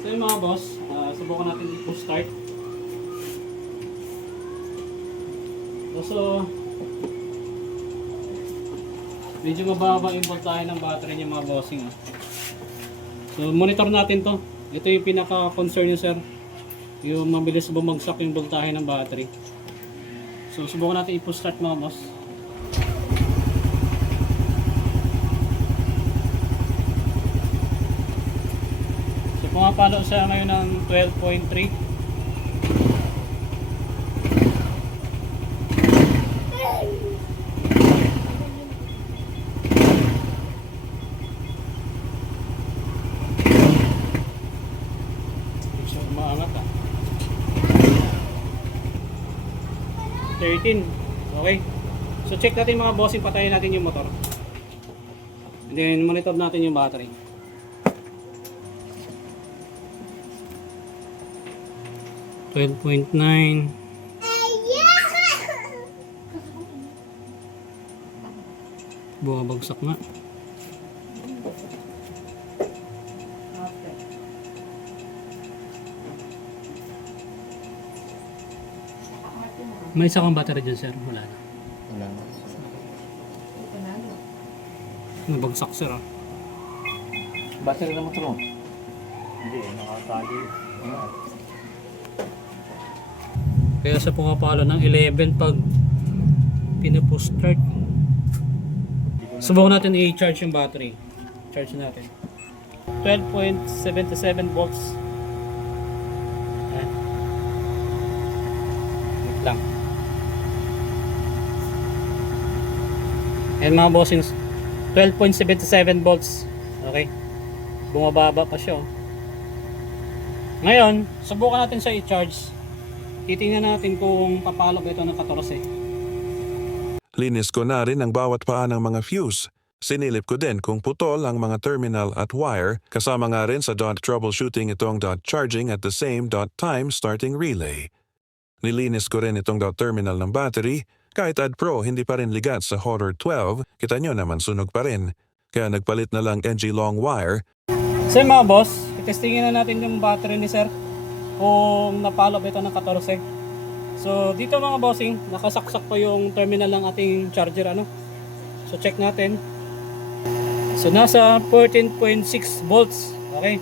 So yun mga boss, subukan natin i-start. So, medyo mababa yung voltahe ng battery niya mga bossing. So monitor natin to. Ito yung pinaka-concern niyo sir. Yung mabilis bumagsak yung voltahe ng battery. So subukan natin i-start mga boss. So pumapalo siya ngayon ng 12.3. Umaangat 13. Okay. So check natin mga bossing, patayin natin yung motor. And then monitor natin yung battery. $12.9. Bumabagsak nga. May isa kang battery dyan sir? Wala na. Wala na. Nabagsak sir ah. Battery na motor mo? Hindi, nakatali. Kaya sa pumapalo ng 11 pag pinupush-start. Subukan natin i-charge yung battery. Charge natin. 12.77 volts. Ayan. Wait lang. Ayan mga bossings. 12.77 volts. Okay. Bumababa pa siya. Ngayon, subukan natin siya i-charge. Titingnan natin kung papalog ito ng 14. Linis ko na rin ang bawat paa ng mga fuse. Sinilip ko din kung putol ang mga terminal at wire, kasama nga rin sa dot troubleshooting itong dot charging at the same dot time starting relay. Nilinis ko rin itong dot terminal ng battery, kahit AdPro hindi pa rin ligat sa Horror 12, kita nyo naman sunog pa rin. Kaya nagpalit na lang NG long wire. So mga boss, itestingin na natin yung battery ni sir kung napalog ito ng 14. So dito mga bossing, nakasaksak pa yung terminal ng ating charger ano. So check natin. So nasa 14.6 volts. Okay.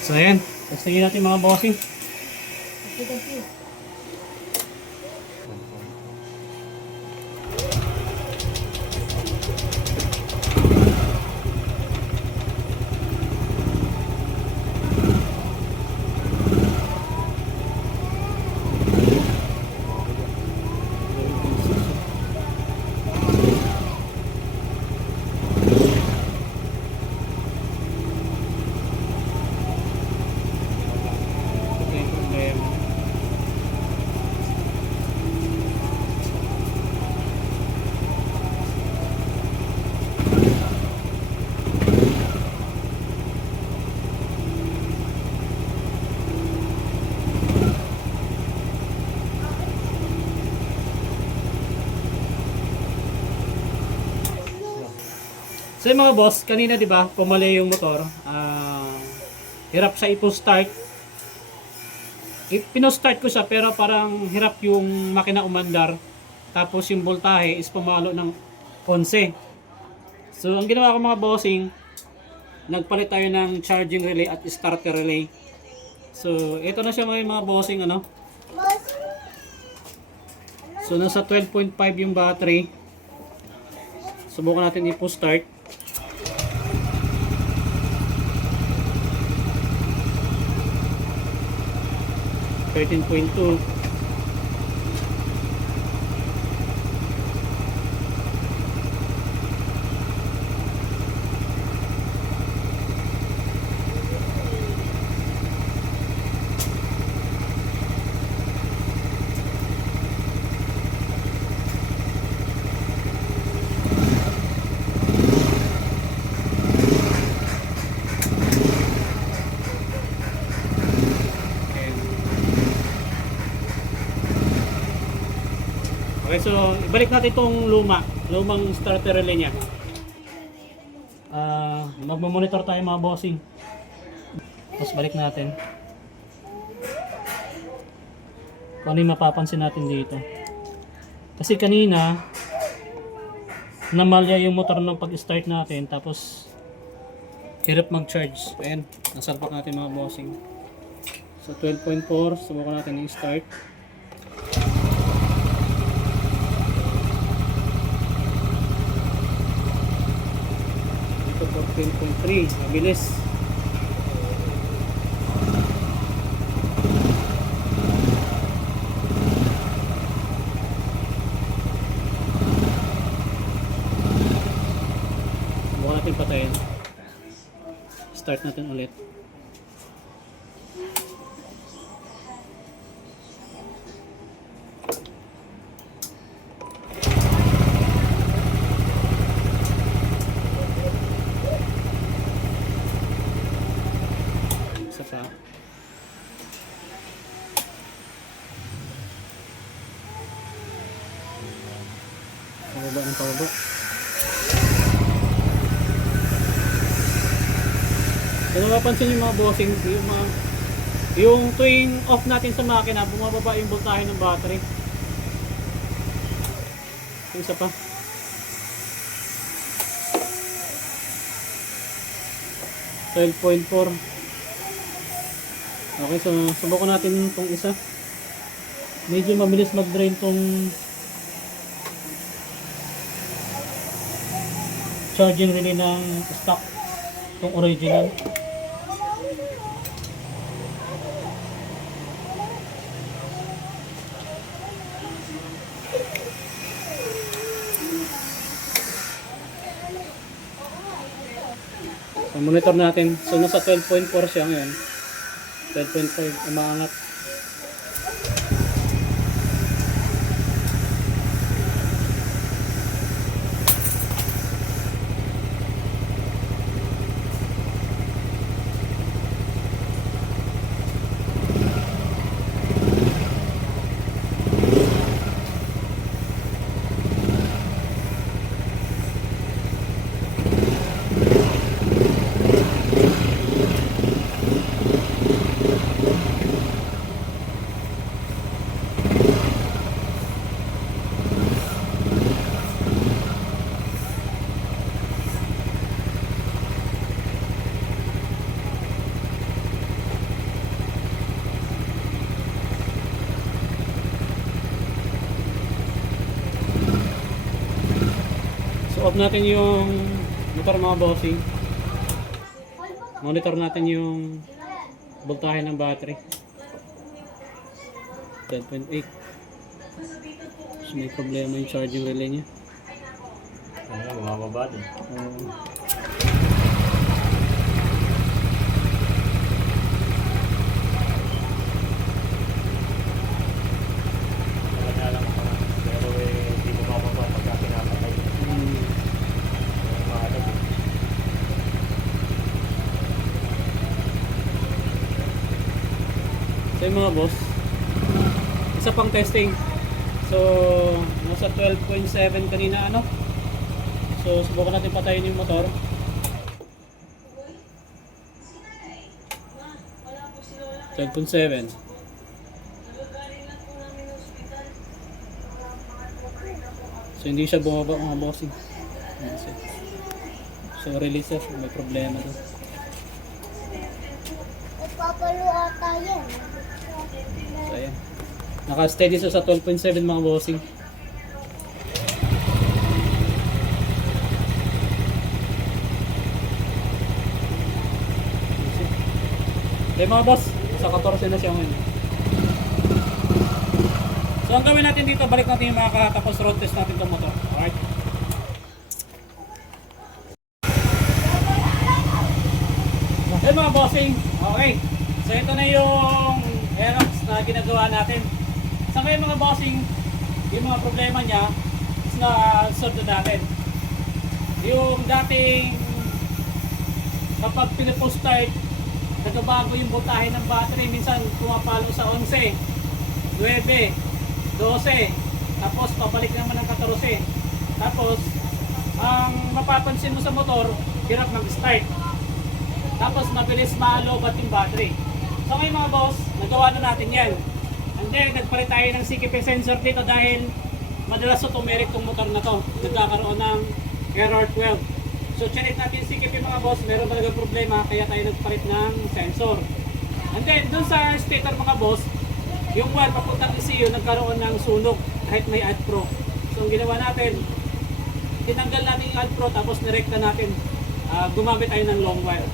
So ayan, testingin natin mga bossing. Ito yung problema. So yung mga boss, kanina 'di ba, pumali yung motor. Hirap siya i-start. Pino-start ko siya pero parang hirap yung makina umandar. Tapos yung voltahe is pumalo ng 11. So ang ginawa ko mga bossing, nagpalit tayo ng charging relay at starter relay. So ito na siya mga bossing ano. So nasa 12.5 yung battery. Subukan natin i-start. $13.2. Okay, so ibalik natin itong lumang starter relay niya. Magmamonitor tayo mga bossing. Tapos balik natin. Kung ano yung mapapansin natin dito. Kasi kanina, namalya yung motor ng pag-start natin. Tapos, hirap mag-charge. Ayan, nasalpak natin mga bossing. So 12.4, subukan natin yung start. Ito 14.3, mabilis. Subukan natin patayin. Start natin ulit. Isa pa. Pababa ng pababa. Kung mapapansin yung mga bossing, yung tuwing off natin sa makina, bumababa yung voltahe ng battery. Yung isa pa. $12.4. Okay, so subukan natin itong isa. Medyo mabilis mag-drain tong charging relay ng stock, itong original. So, monitor natin. So, nasa 12.4 siya ngayon. 12.5. Umaangat. So, off natin yung motor mga bossing. Monitor natin yung voltahe ng battery. 10.8. So, may problema yung charging relay niya. Ano, bumababa din. Wala lang ako. Pero hindi bumababa pagka pinapatay. Maalag eh. So yung mga boss, isa pang testing. So nasa 12.7 kanina ano. So subukan natin patayin yung motor. $12.7. So hindi siya bumaba mga bossing. So releaser, may problema doon. Nagpapalo ata yan. So ayan. Naka-steady siya sa 12.7 mga bossing. Okay mga boss, sa 14 na siya ngayon. So ang gawin natin dito, balik natin yung mga tapos road test natin itong motor. Alright. Okay mga bossing, okay. So ito na yung Aerox na ginagawa natin. Sa ngayon mga bossing, yung mga problema niya is na-solve na natin. Yung dating kapag pinipost start, nagbabago yung voltahe ng battery, minsan pumapalo sa 11, 9, 12, tapos pabalik naman ng 14. Tapos, ang mapapansin mo sa motor, hirap mag-start. Tapos mabilis ma-lobat yung battery. So ngayon mga boss, nagawa na natin yan. And then nagpalit tayo ng CKP sensor dito dahil madalas automatic itong motor na to. Nagkakaroon ng error 12. So check natin yung CKP mga boss, meron talaga problema kaya tayo nagpalit ng sensor. And then dun sa stator mga boss, yung wire papuntang ECU nagkaroon ng sunog kahit may AdPro. So ang ginawa natin, tinanggal natin yung AdPro tapos nirekta natin. Gumamit tayo ng long wire.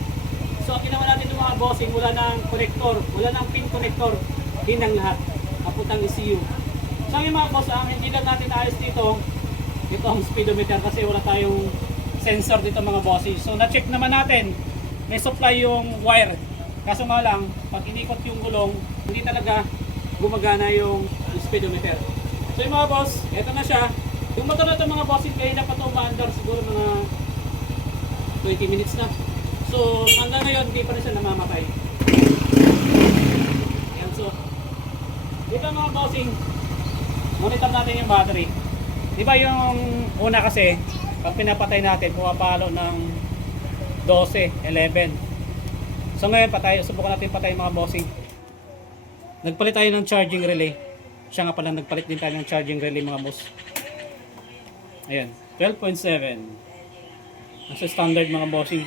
So ang ginawa natin ng mga bossing, wala ng connector, wala ng pin connector, hinang lahat, papuntang ECU. So ang mga boss, ang hindi lang natin ayos dito, itong speedometer kasi wala tayong sensor dito mga bossing. So na-check naman natin, may supply yung wire. Kaso nga lang, pag inikot yung gulong, hindi talaga gumagana yung speedometer. So yung mga boss, eto na siya. Yung motor na ito mga bossing, kaya na pa ito umaandar siguro mga 20 minutes na. So hanggang ngayon, hindi pa rin siya namamatay. Yan, so dito mga bossing, monitor natin yung battery. Diba yung una kasi, pag pinapatay natin, pumapalo ng 12, 11. So ngayon, subukan natin patay mga bossing. Nagpalit tayo ng charging relay. Siya nga pala, nagpalit din tayo ng charging relay mga boss. Ayan, 12.7. Nasa standard mga bossing.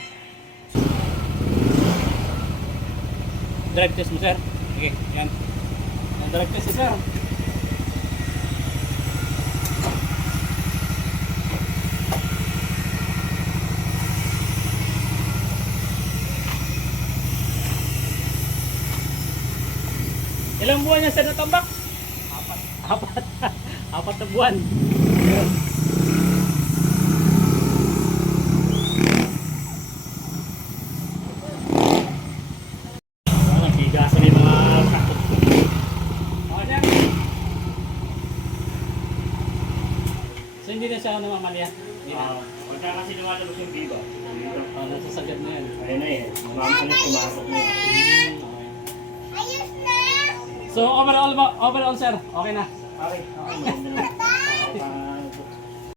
Drive test mo sir. Okay, yan. Drive test si sir. Ilang buwan niya sir natambak? Apat. Apat na buwan. Nagbigasan yung mga sakot. Okay na. So hindi na siya namamalya. Hindi na. Pagka kasi lumalabas yung biba. Nasasagad na yan. Ayun na eh. Mamamit na pumasok na eh. Ayos na! So overall sir, okay na. Okay. Okay.